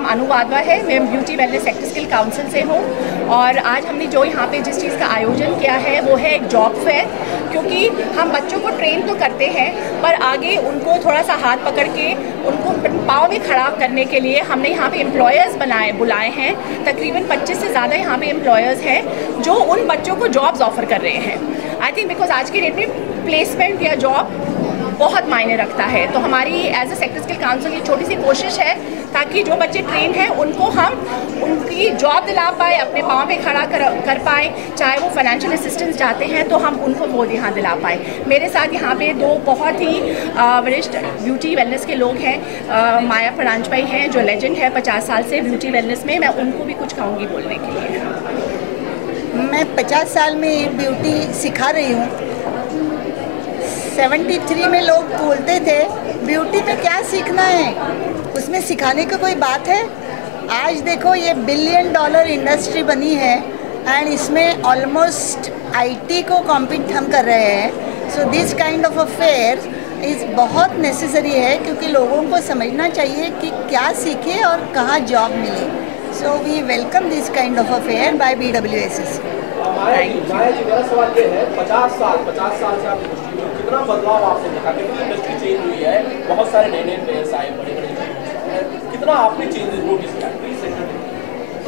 नाम अनु वाधवा है। मैं beauty wellness sector skill council से हूँ और आज हमने जो यहाँ पे जिस चीज़ का आयोजन किया है वो है एक जॉब फेयर, क्योंकि हम बच्चों को ट्रेन तो करते हैं पर आगे उनको थोड़ा सा हाथ पकड़ के उनको पाँव में खड़ा करने के लिए हमने यहाँ पे एम्प्लॉयर्स बुलाए हैं। तकरीबन 25 से ज़्यादा यहाँ पे एम्प्लॉयर्स हैं जो उन बच्चों को जॉब्स ऑफर कर रहे हैं। आई थिंक बिकॉज आज की डेट में प्लेसमेंट या जॉब बहुत मायने रखता है, तो हमारी as a sector skill council की छोटी सी कोशिश है ताकि जो बच्चे ट्रेंड हैं उनको हम उनकी जॉब दिला पाए, अपने पाँव पे खड़ा कर पाए। चाहे वो फाइनेंशियल असिस्टेंस चाहते हैं तो हम उनको वो यहाँ दिला पाए। मेरे साथ यहाँ पे दो बहुत ही वरिष्ठ ब्यूटी वेलनेस के लोग हैं। माया परांजपाई हैं जो लेजेंड है 50 साल से ब्यूटी वेलनेस में। मैं उनको भी कुछ कहूँगी बोलने के लिए। मैं 50 साल में ब्यूटी सिखा रही हूँ। 73 में लोग बोलते थे ब्यूटी में क्या सीखना है, उसमें सिखाने की कोई बात है। आज देखो ये $1 बिलियन इंडस्ट्री बनी है एंड इसमें ऑलमोस्ट आईटी को कॉम्पीट हम कर रहे हैं। So this kind of affair is बहुत नेसेसरी है, क्योंकि लोगों को समझना चाहिए कि क्या सीखे और कहाँ जॉब मिले। So we welcome this kind of affair by BWSS। Maya ji, मेरा सवाल ये है, 50 साल से आप इंडस्ट्री में कितना बदलाव आपने देखा? क्योंकि इंडस्ट्री चेंज हुई है, बहुत सारे नए प्लेयर्स आए, बड़े कितना आपने चेंजेस नोटिस किया?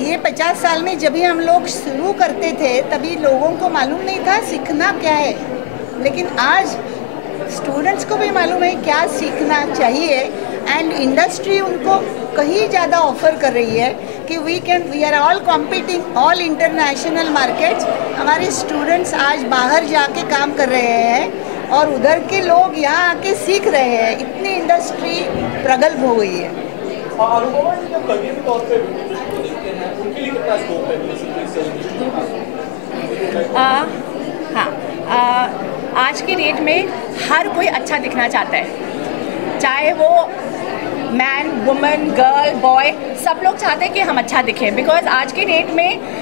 ये 50 साल में जब भी हम लोग शुरू करते थे तभी लोगों को मालूम नहीं था सीखना क्या है, लेकिन आज स्टूडेंट्स को भी मालूम है क्या सीखना चाहिए एंड इंडस्ट्री उनको कहीं ज़्यादा ऑफर कर रही है कि we are all competing all international markets. हमारे स्टूडेंट्स आज बाहर जाके काम कर रहे हैं और उधर के लोग यहाँ आके सीख रहे हैं। इतनी इंडस्ट्री प्रगल्भ हो गई है। आज की डेट में हर कोई अच्छा दिखना चाहता है, चाहे वो मैन, वुमेन, गर्ल, बॉय, सब लोग चाहते हैं कि हम अच्छा दिखें। बिकॉज आज की डेट में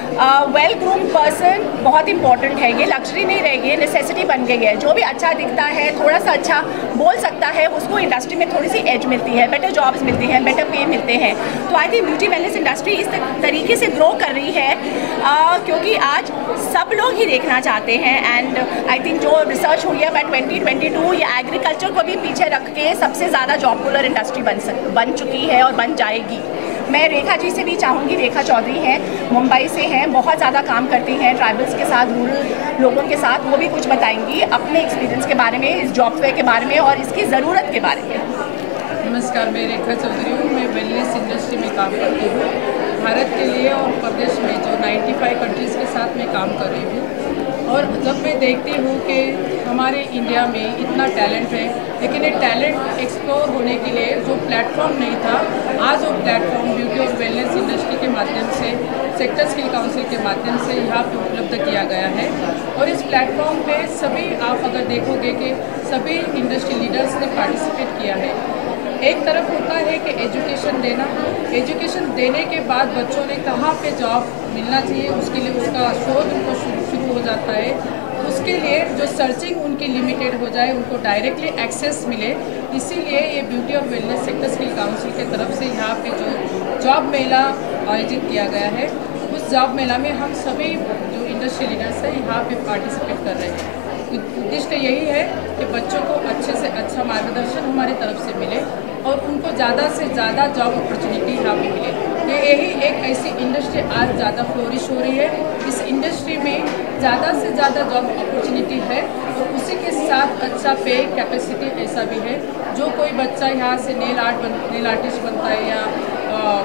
वेल ग्रूम पर्सन बहुत इंपॉर्टेंट है। ये लग्जरी नहीं रह गई है, नेसेसिटी बन गई है। जो भी अच्छा दिखता है, थोड़ा सा अच्छा बोल सकता है, उसको इंडस्ट्री में थोड़ी सी एज मिलती है, बेटर जॉब्स मिलती हैं, बेटर पे मिलते हैं। तो I think beauty wellness industry इस तरीके से ग्रो कर रही है क्योंकि आज सब लोग ही देखना चाहते हैं। एंड आई थिंक जो रिसर्च हुई है बाय 2022 ये एग्रीकल्चर को भी पीछे रख के सबसे ज़्यादा जॉबकुलर इंडस्ट्री बन चुकी है और बन जाएगी। मैं रेखा जी से भी चाहूँगी, रेखा चौधरी हैं, मुंबई से हैं, बहुत ज़्यादा काम करती हैं ट्राइबल्स के साथ, रूरल लोगों के साथ। वो भी कुछ बताएंगी अपने एक्सपीरियंस के बारे में, इस जॉब फेयर के बारे में और इसकी ज़रूरत के बारे में। नमस्कार, मैं रेखा चौधरी हूँ। मैं वेलनेस इंडस्ट्री में काम करती हूँ भारत के लिए और प्रदेश में जो 95 कंट्रीज़ के साथ मैं काम कर रही हूँ। और जब मैं देखती हूँ कि हमारे इंडिया में इतना टैलेंट है, लेकिन ये टैलेंट एक्सप्लोर होने के लिए जो प्लेटफॉर्म नहीं था, आज वो प्लेटफॉर्म ब्यूटी और वेलनेस इंडस्ट्री के माध्यम से, सेक्टर स्किल काउंसिल के माध्यम से यहाँ पे उपलब्ध किया गया है। और इस प्लेटफॉर्म पे सभी, आप अगर देखोगे कि सभी इंडस्ट्री लीडर्स ने पार्टिसिपेट किया है। एक तरफ होता है कि एजुकेशन देना, एजुकेशन देने के बाद बच्चों ने कहाँ पे जॉब मिलना चाहिए, उसके लिए उसका शोध उनको शुरू हो जाता है। उसके लिए जो सर्चिंग उनकी लिमिटेड हो जाए, उनको डायरेक्टली एक्सेस मिले। इसीलिए ये ब्यूटी और वेलनेस सेक्टर स्किल काउंसिल की तरफ से यहाँ पे जो जॉब मेला आयोजित किया गया है, उस जॉब मेला में हम सभी जो इंडस्ट्री लीडर्स हैं यहाँ पे पार्टिसिपेट कर रहे हैं। उद्देश्य यही है कि बच्चों को अच्छे से अच्छा मार्गदर्शन हमारी तरफ से मिले और उनको ज़्यादा से ज़्यादा जॉब अपॉर्चुनिटी यहाँ पे मिले। यही एक ऐसी इंडस्ट्री आज ज़्यादा फ्लोरिश हो रही है। इस इंडस्ट्री में ज़्यादा से ज़्यादा जॉब अपॉर्चुनिटी है और उसी के साथ अच्छा पे कैपेसिटी ऐसा भी है। जो कोई बच्चा यहाँ से नेल आर्टिस्ट बनता है या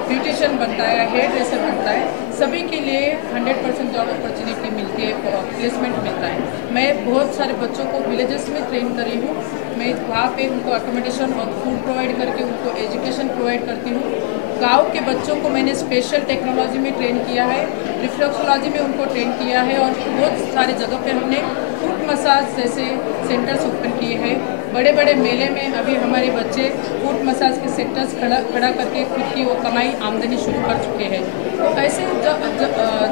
ब्यूटिशियन बनता है या हेयर ड्रेसर बनता है, सभी के लिए 100% जॉब अपॉर्चुनिटी मिलती है, प्लेसमेंट मिलता है। मैं बहुत सारे बच्चों को विलेजेस में ट्रेन करी हूँ। मैं वहाँ पे उनको अकोमोडेशन और फूड प्रोवाइड करके उनको एजुकेशन प्रोवाइड करती हूँ। गांव के बच्चों को मैंने स्पेशल टेक्नोलॉजी में ट्रेन किया है, रिफ्लेक्सोलॉजी में उनको ट्रेन किया है और बहुत सारे जगह पे हमने फुट मसाज जैसे सेंटर्स ओपन किए हैं। बड़े बड़े मेले में अभी हमारे बच्चे फुट मसाज के सेक्टर्स खड़ा करके खुद की वो कमाई आमदनी शुरू कर चुके हैं। तो ऐसे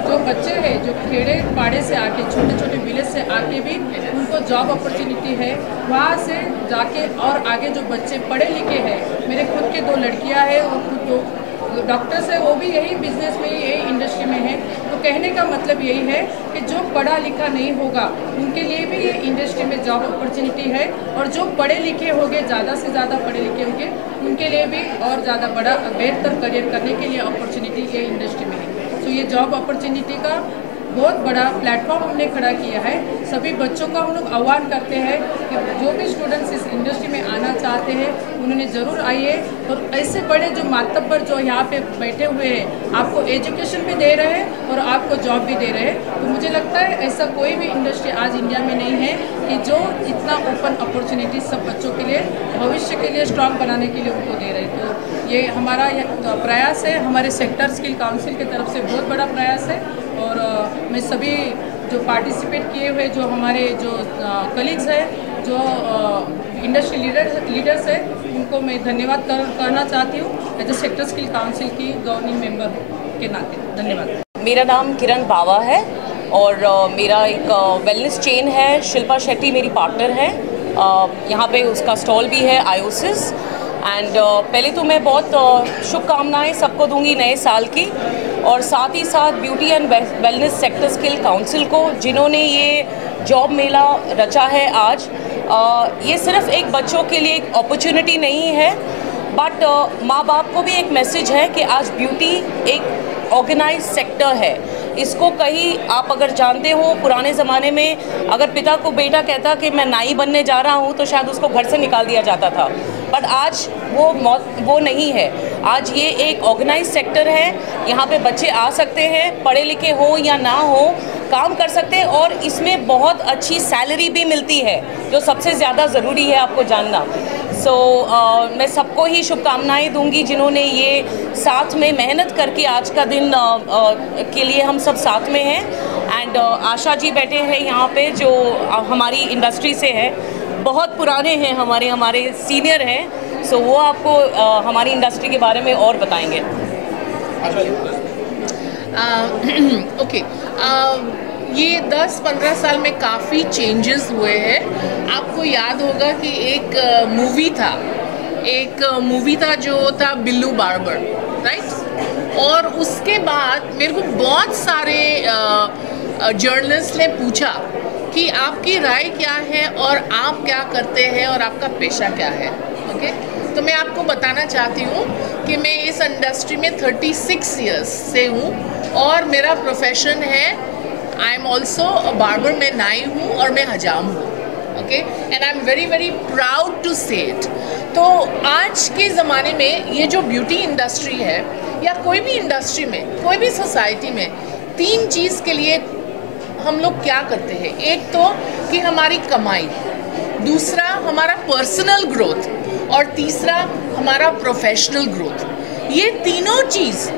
जो बच्चे हैं जो खेड़े पाड़े से आके, छोटे छोटे विलेज से आके भी उनको जॉब अपॉर्चुनिटी है, वहाँ से जाके और आगे जो बच्चे पढ़े लिखे हैं, मेरे खुद के 2 लड़कियाँ हैं, वो खुद डॉक्टर्स है वो भी यही बिजनेस में, यही इंडस्ट्री में है। तो कहने का मतलब यही है कि जो पढ़ा लिखा नहीं होगा उनके लिए भी ये इंडस्ट्री में जॉब अपॉर्चुनिटी है, और जो पढ़े लिखे होंगे, ज़्यादा से ज़्यादा पढ़े लिखे होंगे, उनके लिए भी और ज़्यादा बड़ा बेहतर करियर करने के लिए अपॉर्चुनिटी ये इंडस्ट्री में है। तो ये जॉब अपॉर्चुनिटी का बहुत बड़ा प्लेटफॉर्म हमने खड़ा किया है। सभी बच्चों का हम लोग आह्वान करते हैं कि जो भी स्टूडेंट्स इस इंडस्ट्री में आना चाहते हैं उन्होंने ज़रूर आइए, और ऐसे बड़े जो मातब्बर जो यहाँ पे बैठे हुए हैं आपको एजुकेशन भी दे रहे हैं और आपको जॉब भी दे रहे हैं। तो मुझे लगता है ऐसा कोई भी इंडस्ट्री आज इंडिया में नहीं है कि जो इतना ओपन अपॉर्चुनिटी सब बच्चों के लिए, भविष्य के लिए स्ट्रॉन्ग बनाने के लिए उनको दे रहे हैं। तो ये हमारा प्रयास है, हमारे सेक्टर स्किल काउंसिल की तरफ से बहुत बड़ा प्रयास है। और मैं सभी जो पार्टिसिपेट किए हुए जो हमारे जो कलीग्स हैं, जो इंडस्ट्री लीडर्स हैं, उनको मैं धन्यवाद करना चाहती हूँ as a sector skill council की गवर्निंग मेंबर के नाते। धन्यवाद। मेरा नाम किरण बावा है और मेरा एक वेलनेस चेन है, शिल्पा शेट्टी मेरी पार्टनर है। यहाँ पे उसका स्टॉल भी है आयोसिस। एंड पहले तो मैं बहुत शुभकामनाएं सबको दूंगी नए साल की, और साथ ही साथ beauty and wellness sector skill council को जिन्होंने ये जॉब मेला रचा है आज। ये सिर्फ एक बच्चों के लिए एक अपॉर्चुनिटी नहीं है, बट माँ बाप को भी एक मैसेज है कि आज ब्यूटी एक ऑर्गेनाइज सेक्टर है। इसको कहीं आप अगर जानते हो, पुराने ज़माने में अगर पिता को बेटा कहता कि मैं नाई बनने जा रहा हूँ तो शायद उसको घर से निकाल दिया जाता था, बट आज वो नहीं है। आज ये एक ऑर्गेनाइज सेक्टर है। यहाँ पे बच्चे आ सकते हैं, पढ़े लिखे हो या ना हो, काम कर सकते हैं, और इसमें बहुत अच्छी सैलरी भी मिलती है, जो सबसे ज़्यादा ज़रूरी है आपको जानना। मैं सबको ही शुभकामनाएं दूंगी जिन्होंने ये साथ में मेहनत करके आज का दिन के लिए हम सब साथ में हैं। एंड आशा जी बैठे हैं यहाँ पे जो हमारी इंडस्ट्री से है, बहुत पुराने हैं, हमारे सीनियर हैं। सो वो आपको हमारी इंडस्ट्री के बारे में और बताएंगे। ओके, ये 10-15 साल में काफ़ी चेंजेस हुए हैं। आपको याद होगा कि एक मूवी था जो था बिल्लू बार्बर, राइट? और उसके बाद मेरे को बहुत सारे जर्नलिस्ट ने पूछा कि आपकी राय क्या है और आप क्या करते हैं और आपका पेशा क्या है। ओके, तो मैं आपको बताना चाहती हूँ कि मैं इस इंडस्ट्री में 36 इयर्स से हूँ और मेरा प्रोफेशन है, आई एम ऑल्सो बार्बर। मैं नाई हूँ और मैं हजाम हूँ। Okay, and I am very very proud to say it. तो आज के ज़माने में ये जो ब्यूटी इंडस्ट्री है या कोई भी इंडस्ट्री में, कोई भी सोसाइटी में, 3 चीज़ के लिए हम लोग क्या करते हैं। एक तो कि हमारी कमाई, दूसरा हमारा पर्सनल ग्रोथ, और तीसरा हमारा प्रोफेशनल ग्रोथ। ये तीनों चीज़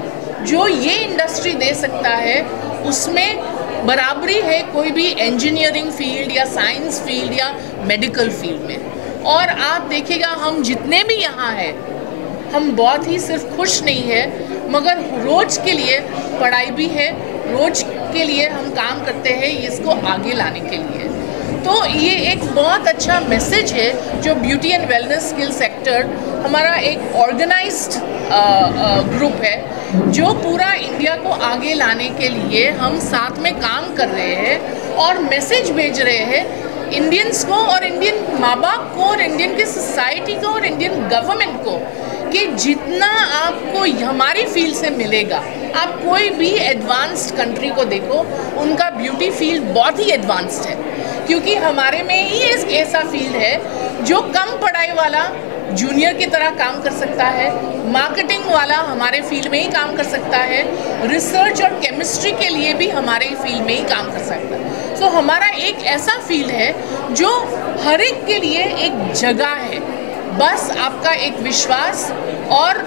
जो ये इंडस्ट्री दे सकता है उसमें बराबरी है कोई भी इंजीनियरिंग फील्ड या साइंस फील्ड या मेडिकल फील्ड में। और आप देखिएगा हम जितने भी यहाँ हैं, हम बहुत ही सिर्फ खुश नहीं है, मगर रोज़ के लिए पढ़ाई भी है, रोज़ के लिए हम काम करते हैं इसको आगे लाने के लिए। तो ये एक बहुत अच्छा मैसेज है जो beauty and wellness skill sector हमारा एक ऑर्गेनाइज्ड ग्रुप है जो पूरा इंडिया को आगे लाने के लिए हम साथ में काम कर रहे हैं और मैसेज भेज रहे हैं इंडियंस को और इंडियन माँ बाप को और इंडियन की सोसाइटी को और इंडियन गवर्नमेंट को कि जितना आपको हमारी फील्ड से मिलेगा, आप कोई भी एडवांस्ड कंट्री को देखो, उनका ब्यूटी फील्ड बहुत ही एडवांस्ड है, क्योंकि हमारे में ही एक ऐसा फील्ड है जो कम पढ़ाई वाला जूनियर की तरह काम कर सकता है, मार्केटिंग वाला हमारे फील्ड में ही काम कर सकता है, रिसर्च और केमिस्ट्री के लिए भी हमारे फील्ड में ही काम कर सकता है। सो हमारा एक ऐसा फील्ड है जो हर एक के लिए एक जगह है, बस आपका एक विश्वास और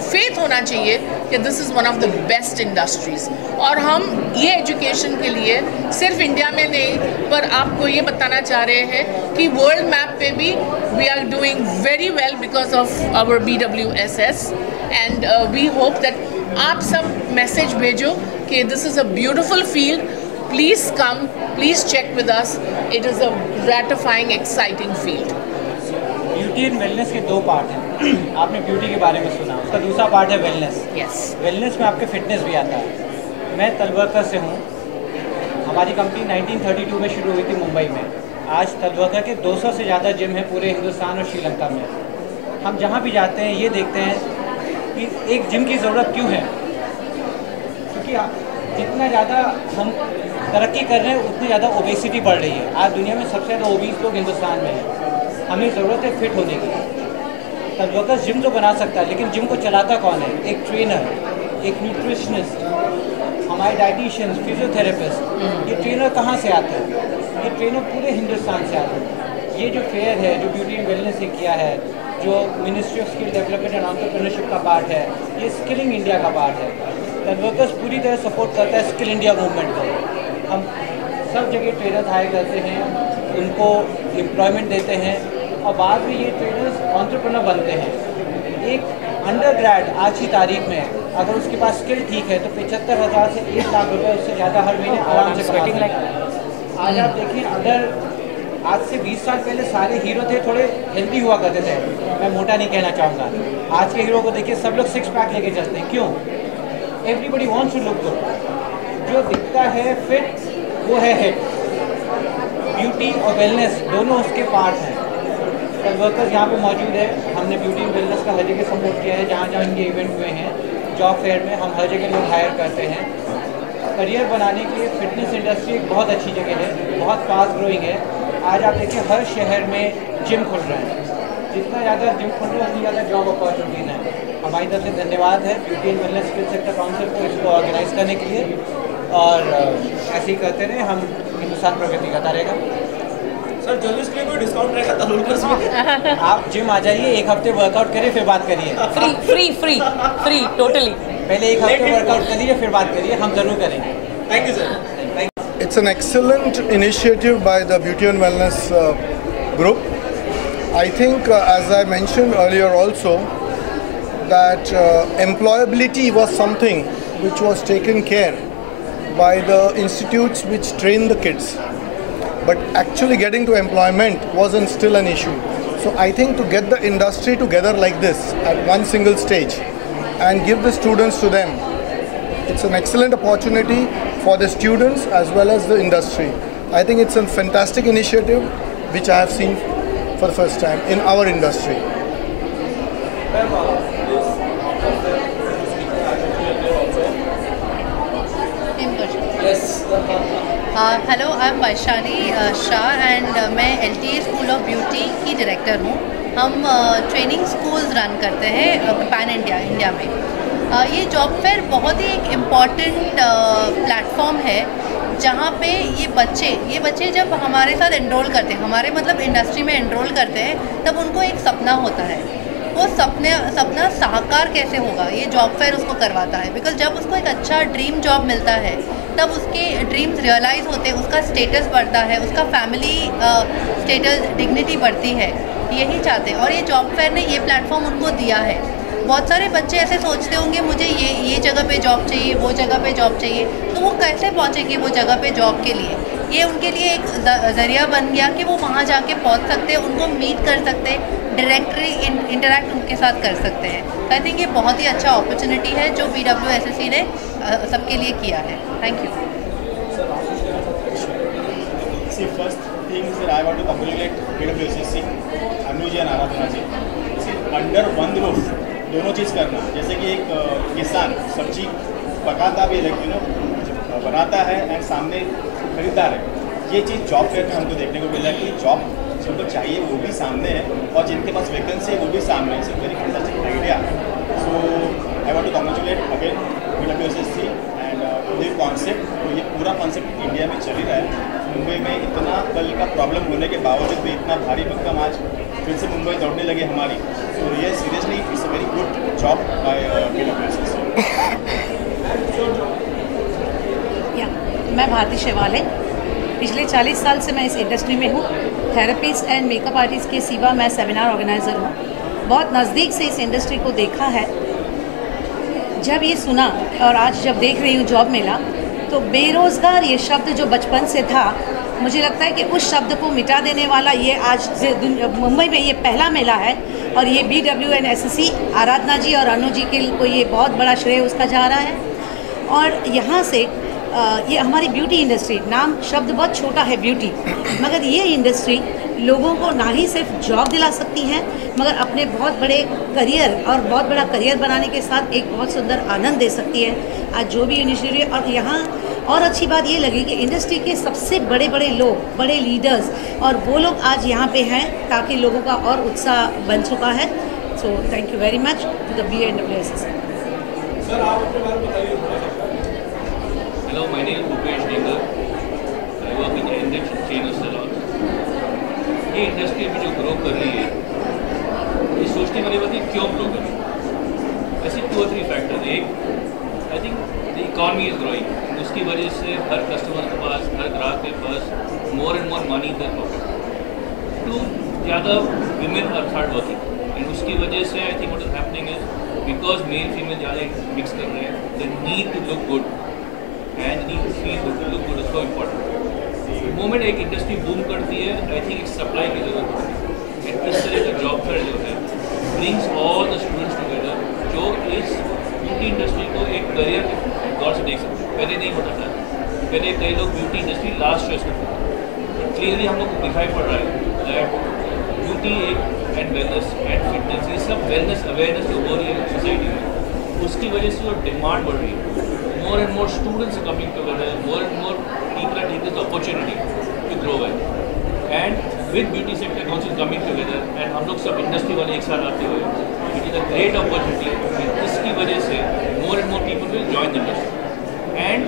फेथ होना चाहिए कि this is one of the best industries. और हम ये एजुकेशन के लिए सिर्फ इंडिया में नहीं, पर आपको ये बताना चाह रहे हैं कि वर्ल्ड मैप पे भी we are doing very well because of our BWSS। And we hope that आप सब मैसेज भेजो कि this is a beautiful field, please come, please check with us, it is a gratifying exciting field. Beauty and wellness के 2 part हैं, आपने beauty के बारे में सुना, उसका दूसरा पार्ट है वेलनेस। यस। वेलनेस में आपके फिटनेस भी आता है। मैं तलवरकर से हूँ। हमारी कंपनी 1932 में शुरू हुई थी मुंबई में। आज तलवरकर के 200 से ज़्यादा जिम हैं पूरे हिंदुस्तान और श्रीलंका में। हम जहाँ भी जाते हैं ये देखते हैं कि एक जिम की ज़रूरत क्यों है, क्योंकि जितना ज़्यादा हम तरक्की कर रहे हैं उतनी ज़्यादा ओबेसिटी बढ़ रही है। आज दुनिया में सबसे ज़्यादा ओबीस लोग हिंदुस्तान में हैं। हमें ज़रूरत है फिट होने की। तलवरकर जिम तो बना सकता है, लेकिन जिम को चलाता कौन है? एक ट्रेनर, एक न्यूट्रिशनिस्ट, हमारे डाइटिशियंस, फिजियोथेरेपिस्ट। ये ट्रेनर कहाँ से आते हैं? ये ट्रेनर पूरे हिंदुस्तान से आते हैं। ये जो फेयर है, जो ब्यूटी एंड वेलनेस से किया है, जो ministry of skill development and entrepreneurship का पार्ट है, ये स्किलिंग इंडिया का पार्ट है। तलवरकर पूरी तरह सपोर्ट करता है स्किल इंडिया मूवमेंट को। हम सब जगह ट्रेनर हायर करते हैं, उनको एम्प्लॉयमेंट देते हैं और बाद में ये ट्रेनर्स एंटरप्रेन्योर बनते हैं। एक अंडर ग्रेड आज की तारीख में अगर उसके पास स्किल ठीक है तो 75,000 से 1 लाख रुपए उससे ज़्यादा हर महीने आराम से कमा सकता है। आज आप देखिए, अगर आज से 20 साल पहले सारे हीरो थे थोड़े हेल्दी हुआ करते थे, मैं मोटा नहीं कहना चाहूँगा। आज के हीरो को देखिए, सब लोग 6 पैक लेके चलते हैं। क्यों? Everybody wants to look good. जो दिखता है फिट वो है हिट। ब्यूटी और वेलनेस दोनों उसके पार्ट हैं। तलवरकर यहाँ पे मौजूद है। हमने ब्यूटी एंड वेलनेस का हर जगह सपोर्ट किया है। जहाँ जहाँ इनके इवेंट हुए हैं, जॉब फेयर में हम हर जगह लोग हायर करते हैं। करियर बनाने के लिए फिटनेस इंडस्ट्री एक बहुत अच्छी जगह है, बहुत फास्ट ग्रोइंग है। आज आप देखिए हर शहर में जिम खुल रहे हैं। जितना ज़्यादा जिम खुल रहे हैं उतनी ज़्यादा जॉब अपॉर्चुनिटीज़ हैं। हमारी तरफ से धन्यवाद है beauty and wellness skill sector council को इसको ऑर्गेनाइज करने के लिए, और ऐसे ही करते रहे, हम हिंदुस्तान प्रगति करता रहेगा। सर जर्नलिस्ट के लिए कोई डिस्काउंट रहेगा तलवरकर में? आप जिम आ जाइए, 1 हफ्ते वर्कआउट करिए फिर बात करिए। Free free free free totally. पहले 1 हफ्ते वर्कआउट करिए फिर बात करिए, हम जरूर करेंगे। Thank you sir. It's an excellent initiative by the Beauty and Wellness group. I think, as I mentioned earlier also, that employability was something which was taken care by the institutes which train the kids. But actually getting to employment wasn't still an issue. So I think to get the industry together like this at one single stage and give the students to them, it's an excellent opportunity for the students as well as the industry. I think it's a fantastic initiative which I have seen for the first time in our industry. Hello, I am Vaishali Shah and मैं LTA school of beauty की director हूँ। हम training schools run करते हैं pan India में। ये job fair बहुत ही एक इम्पॉर्टेंट प्लेटफॉर्म है जहाँ पे ये बच्चे जब हमारे साथ एनरोल करते हैं, हमारे मतलब इंडस्ट्री में एनरोल करते हैं, तब उनको एक सपना होता है। वो सपना साकार कैसे होगा, ये जॉब फेयर उसको करवाता है। बिकॉज जब उसको एक अच्छा ड्रीम जॉब मिलता है तब उसके ड्रीम्स रियलाइज़ होते हैं, उसका स्टेटस बढ़ता है, उसका फैमिली स्टेटस डिग्निटी बढ़ती है। यही चाहते हैं और ये जॉब फेयर ने ये प्लेटफॉर्म उनको दिया है। बहुत सारे बच्चे ऐसे सोचते होंगे मुझे ये जगह पे जॉब चाहिए, वो जगह पे जॉब चाहिए, तो वो कैसे पहुँचेंगे वो जगह पे जॉब के लिए? ये उनके लिए एक ज़रिया बन गया कि वो वहाँ जाके पहुँच सकते हैं, उनको मीट कर सकते हैं, डायरेक्टली इंटरेक्ट उनके साथ कर सकते हैं। तो आई थिंक ये बहुत ही अच्छा अपॉर्चुनिटी है जो BWSSC ने सबके लिए किया है। Thank you. First thing sir, I want to congratulate BWSSC, Anuj ji, Aradhana ji. Under one roof दोनों चीज़ करना, जैसे कि एक किसान सब्जी पकाता भी है, बनाता है एंड सामने खरीदार है। ये चीज़ जॉब फेयर में हमको देखने को मिला कि जॉब जिनको चाहिए वो भी सामने है और जिनके पास वैकेंसी है वो भी सामने है। It's very fantastic idea. So I want to congratulate again BWSSC and ये कॉन्सेप्ट, तो ये पूरा कॉन्सेप्ट इंडिया में चल ही रहा है। मुंबई में इतना कल का प्रॉब्लम होने के बावजूद भी इतना भारी भरकम आज फिर से मुंबई दौड़ने लगे हमारी। तो ये seriously it's a very good job by BWSSC। मैं भारती शेवाले, पिछले 40 साल से मैं इस इंडस्ट्री में हूँ। थेरेपिस्ट एंड मेकअप आर्टिस्ट के सिवा मैं सेमिनार ऑर्गेनाइज़र हूँ। बहुत नज़दीक से इस इंडस्ट्री को देखा है। जब ये सुना और आज जब देख रही हूँ जॉब मेला, तो बेरोज़गार ये शब्द जो बचपन से था मुझे लगता है कि उस शब्द को मिटा देने वाला ये आज मुंबई में ये पहला मेला है और ये BWNSSC आराधना जी और अनु जी के को ये बहुत बड़ा श्रेय उसका जा रहा है। और यहाँ से ये हमारी ब्यूटी इंडस्ट्री, नाम शब्द बहुत छोटा है ब्यूटी, मगर ये इंडस्ट्री लोगों को ना ही सिर्फ जॉब दिला सकती है मगर अपने बहुत बड़े करियर और बहुत बड़ा करियर बनाने के साथ एक बहुत सुंदर आनंद दे सकती है। आज जो भी इनिशिएटिव, और यहाँ और अच्छी बात ये लगी कि इंडस्ट्री के सबसे बड़े बड़े लोग, बड़े लीडर्स, और वो लोग आज यहाँ पे हैं ताकि लोगों का और उत्साह बन चुका है। So thank you very much to the BNWSSC। Sir आप अपने बारे में बताइए। Hello, my name is Bhupesh Dingle. I work in the Injection Chain of Salon. ये इंडस्ट्री अभी जो ग्रो कर रही है, ये सोचने वाली बात है क्यों ग्रो कर रही है। ऐसे 2 or 3 फैक्टर्स। एक, I think the economy is growing, उसकी वजह से हर कस्टमर के पास, हर ग्राहक के पास more and more money in their pocket. 2, ज़्यादा women are hard working and उसकी वजह से I think what is happening is because male female ज़्यादा मिक्स कर रहे हैं, the need to look good and need to feel good, to look good is so important. The moment एक industry boom करती है, आई थिंक एक supply की जरूरत होती है। एंड इस तरह का जॉब फेयर जो है brings all the students together, जो इस ब्यूटी इंडस्ट्री को एक करियर के दौर से देख सकते हैं। पहले नहीं होता था, पहले कई लोग ब्यूटी इंडस्ट्री लास्ट चॉइस करते थे, बट क्लियरली हम लोग को दिखाई पड़ रहा है that beauty and wellness and fitness, ये सब वेलनेस अवेयरनेस जो हो रही है सोसाइटी में, उसकी वजह से जो डिमांड बढ़ रही है, more and more students are coming together, more and more people are taking this opportunity to grow well. And with beauty sector council coming together and हम लोग सब इंडस्ट्री वाले एक साथ आते हुए, it is a great opportunity and इसकी वजह से more and more people will join the industry and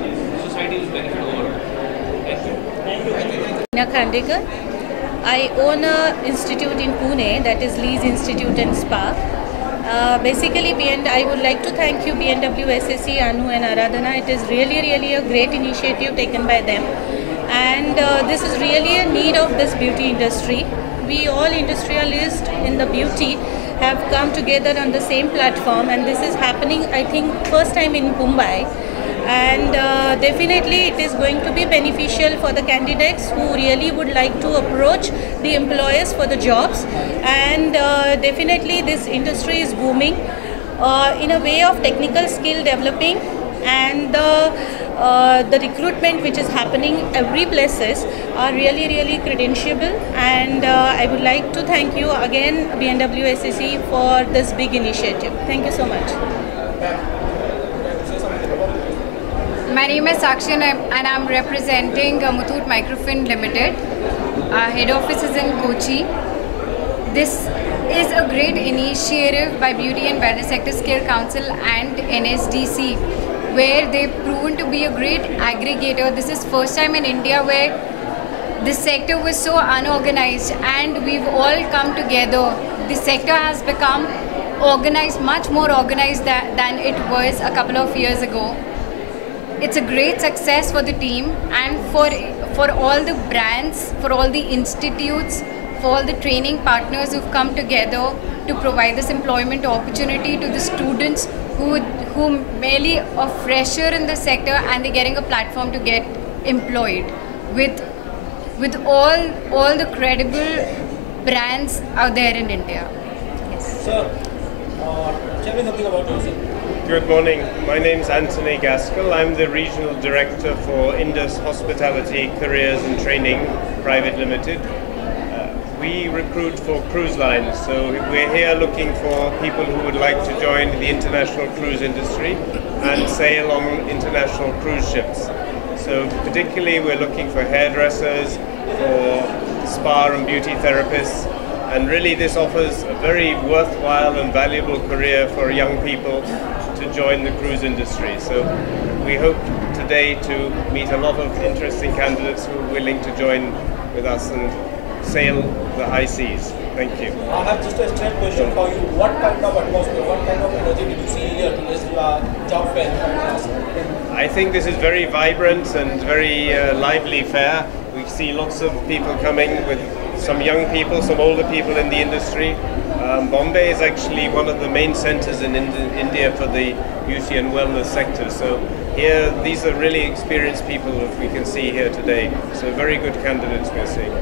society will benefit overall. Thank you. Neena Khandekar. I own an institute in Pune that is Lee's Institute and Spa. Basically, I would like to thank you BNWSSC, Anu and Aradhana. It is really a great initiative taken by them, and this is really a need of this beauty industry. We all industrialists in the beauty have come together on the same platform, and this is happening, I think, first time in Mumbai. And definitely it is going to be beneficial for the candidates who really would like to approach the employers for the jobs, and definitely this industry is booming in a way of technical skill developing, and the recruitment which is happening every places are really credentiable, and I would like to thank you again BNWSSC for this big initiative. Thank you so much. My name is Sakshi and I'm representing Muthoot Microfinance Limited. Our head office is in Kochi. This is a great initiative by Beauty and Wellness Sector Scale Council and NSDC, where they've proven to be a great aggregator. This is first time in India where this sector was so unorganized and we've all come together. The sector has become organized, much more organized than it was a couple of years ago. It's a great success for the team and for all the brands, for all the institutes, for all the training partners who've come together to provide this employment opportunity to the students who merely are fresher in the sector and they're getting a platform to get employed with all the credible brands out there in India. Yes. Sir, tell me something about yourself. Good morning. My name is Anthony Gaskell. I'm the Regional Director for Indus Hospitality Careers and Training Private Limited. We recruit for cruise lines, so we're here looking for people who would like to join the international cruise industry and sail on international cruise ships. So particularly we're looking for hairdressers, for spa and beauty therapists, and really this offers a very worthwhile and valuable career for young people to join the cruise industry. So we hope today to meet a lot of interesting candidates who are willing to join with us and sail the high seas. Thank you. I have just a straight question for you. What kind of atmosphere, what kind of energy did you see here to this job fair? I think this is very vibrant and very lively fair. We see lots of people coming with some young people, some older people in the industry. Bombay is actually one of the main centers in India for the beauty and wellness sector. So here, these are really experienced people that we can see here today. So very good candidates we're seeing.